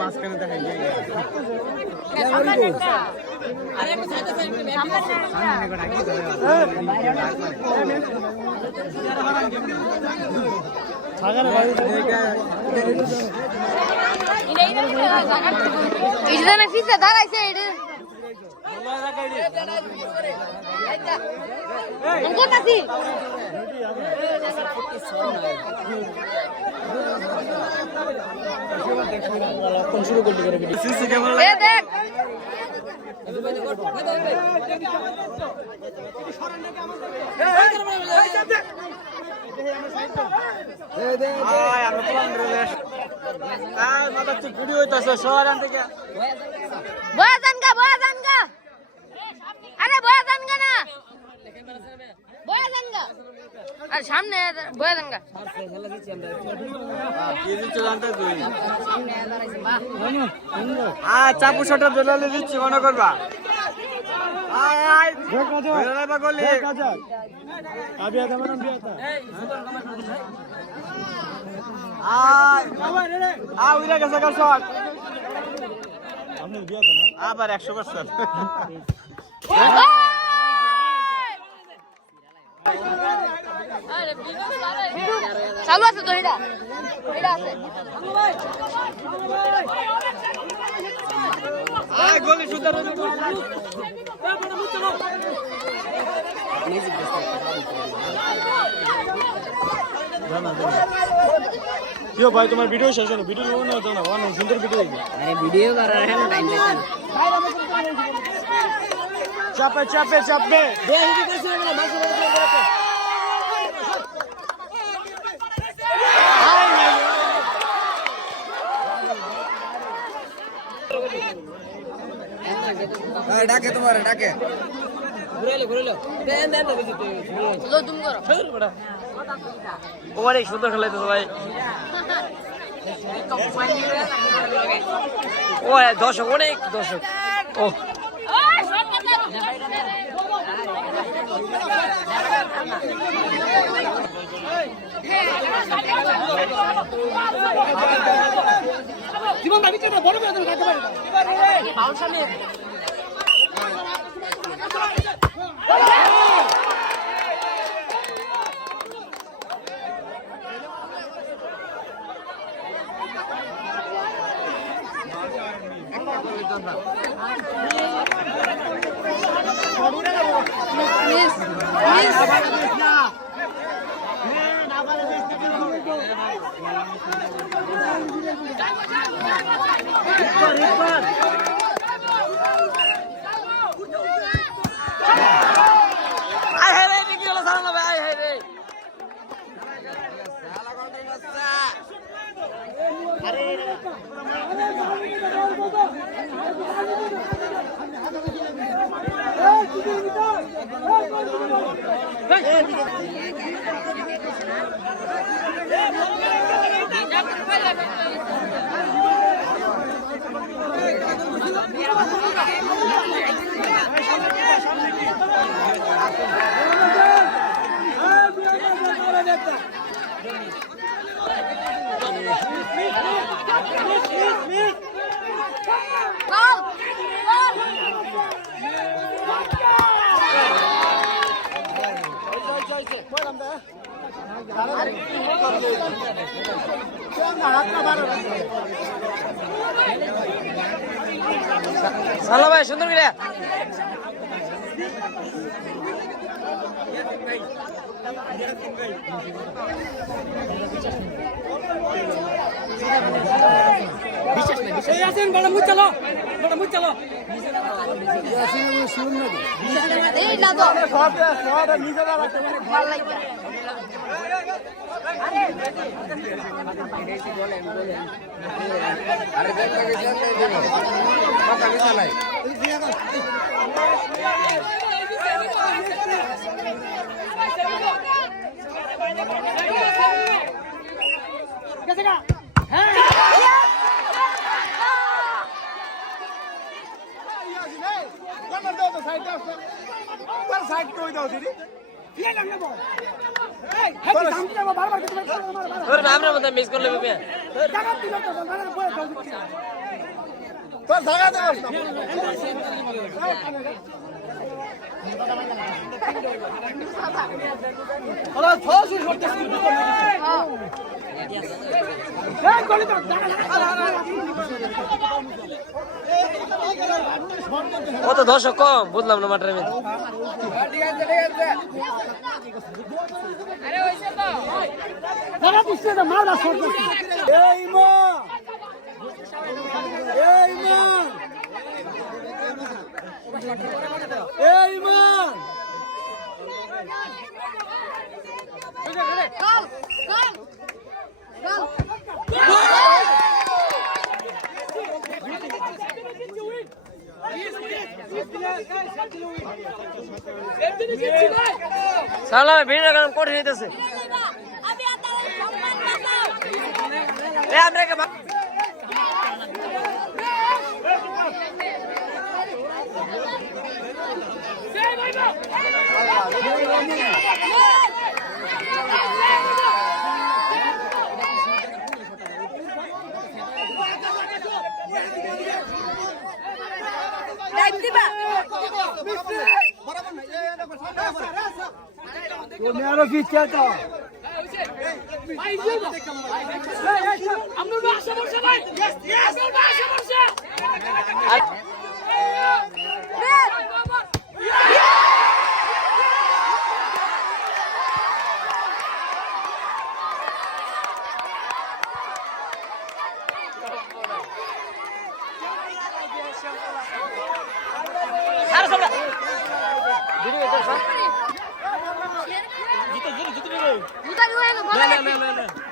মাঝখানে দেখাই দাঁড়াইছে শুরু করতে দেখ সামনে চাপু শটা দোলালে দিচ্ছি মনে করবা আবার 100%। চালু আছে তো এটা আছে গোলি সুন্দর क्यों भाई तुम्हारा वीडियो শেষ হলো ভিডিও লোন হতো না ওয়ান সুন্দর ভিডিও আরে ভিডিও করার হ্যাঁ টাইম পাইছে না চাপে চাপে চাপে দেখি কিছু না মাসে ডাকে তোমার ডাকে ঘুরাইলো দেন দেন বেশি লো তুমি করো ওরে সুন্দর খেলাইতো ভাই ও দর্শক অনেক দর্শক ও জীবন ভাবি তো বড় বড় খেলতে পারে বাউল সামনে সালা ভাই সুন্দর করে বড় মুখ চালো এই না তো ভালো লাগে আরে কথা কিছু নাই সাইড করে দাও দিদি ये लगने बॉल ए हेड काम किया बार-बार के तुम्हें তোর নাম রে মত মিস করলে বে जगह दिलो तो मारे बोल दो তোর জায়গা দে ওরা ছয় করতে শুরু করতে এই গলি তো কত দর্শক কম বুঝলাম না মাঠের মধ্যে দাদা দিচ্ছে তো মার বাস করতে এই মা এই মা এই মা গোল গোল গোল সালা ভিড় গান করে দিতেছে এ আমরা কে वो मेरा पीछे था हम लोग आशा भरोसा भाई यस हम लोग आशा भरोसा সারা সব ভিডিও করছ জুতা কি হইলো বলে না